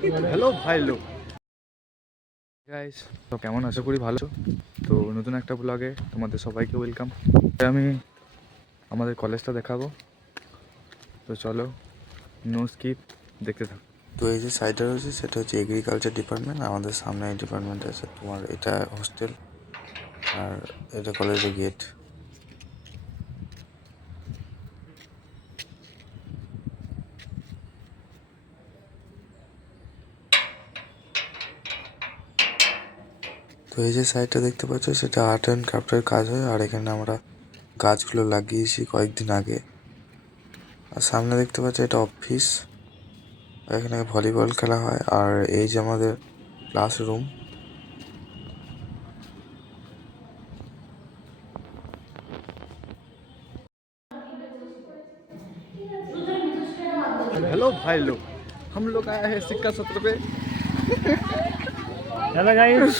Hello ভাই লোক guys, তো কেমন আশা করি ভালো। তো নতুন একটা ব্লগে তোমাদের সবাইকে ওয়েলকাম। আমি আমাদের কলেজটা দেখাবো, তো চলো নো স্কিপ দেখতে থাকো। তো এই যে সাইডটা রয়েছে সেটা হচ্ছে এগ্রিকালচার ডিপার্টমেন্ট। আমাদের সামনে এই ডিপার্টমেন্ট আছে, তোমার এটা হোস্টেল আর এটা কলেজের গেট। তো এই যে সাইডটা দেখতে পাচ্ছ সেটা আর্ট অ্যান্ড ক্রাফটের কাজ হয়, আর এখানে আমরা গাছগুলো লাগিয়েছি কয়েকদিন আগে। আর সামনে দেখতে পাচ্ছ এটা অফিস, এখানে ভলিবল খেলা হয়। আর এই যে আমাদের ক্লাসরুম। हेलो भाई लोग, हम लोग आया है सिक्का 70 पे। Hello guys.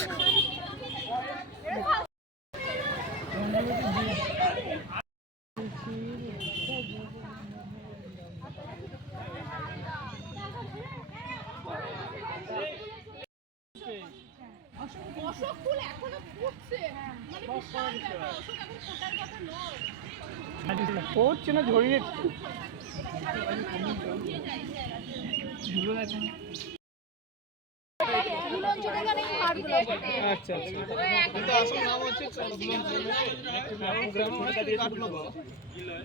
অশোক ফুল এখনো ফুটছে, মানে বিশাল ব্যাপার। অশোক এখন ফোটার কথা নয়, পড়ছে না, ঝরিয়ে আচ্ছা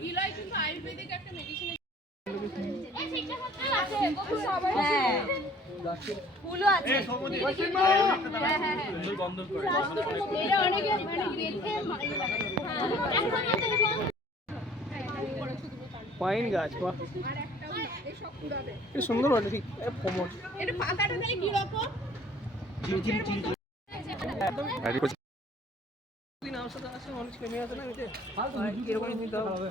গিলয় কিন্তু আয়ুর্বেদিক একটা মেডিসিন। ফুলও আছে। এটা অনেকে মানে গেছে পাইন গাছ, বাহ কি সুন্দর হলো। ঠিক কোমর এটা পাতাটা তাহলে কি রকম? আমার সাথে আসে মানুষ কেমে আছে না, এরকম নিতে হবে।